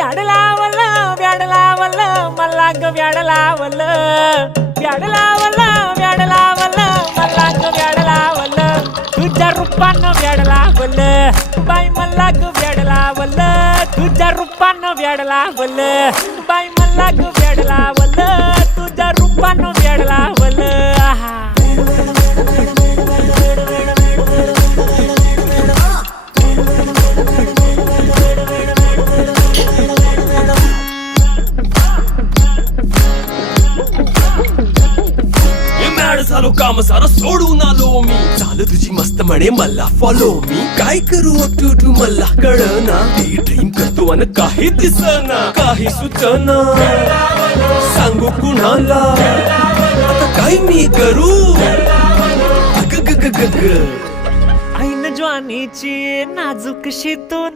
व्याड लावलं व्याड लावलं मला ग व्याड लावलं व्याड लावलं व्याड लावलं मला ग व्याड लावलं तुझ्या रूपानं व्याड लावलं बाई मला ग व्याड लावलं तुझ्या रूपानं व्याड लावलं बाई मला ग व्याड लावलं तुझ्या रूपानं व्याड लावलं आहा झालो काम सारा सोडून आलो मी झालं तुझी मस्त म्हणे मला फॉलो मी काय करू तू मला कळना ड्रीम करतो आणि काही दिसना काही सुचना सांगू कुणाला आता काय मी करू ऐन ज्वानीची नाजूक शी तू